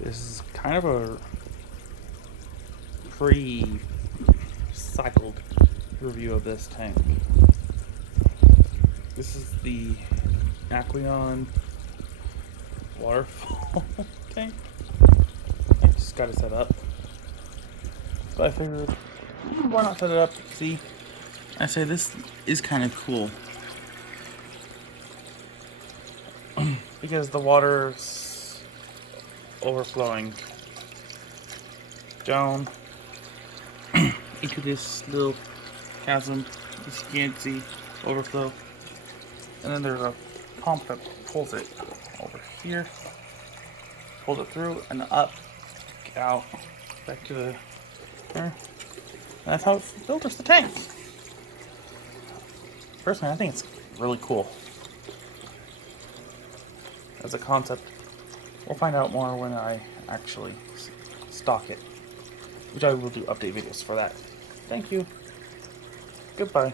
This is kind of a pre-cycled review of this tank. This is the aqueon waterfall tank. I just got it set up. But I figured, why not set it up? See, I say this is kind of cool. Because the water's overflowing down into this little chasm. This you can see overflow, and then there's a pump that pulls it over here, pulls it through and up, out, back to the there. And that's how it filters the tank. Personally, I think it's really cool as a concept. We'll find out more when I actually stock it, which I will do update videos for that. Thank you. Goodbye.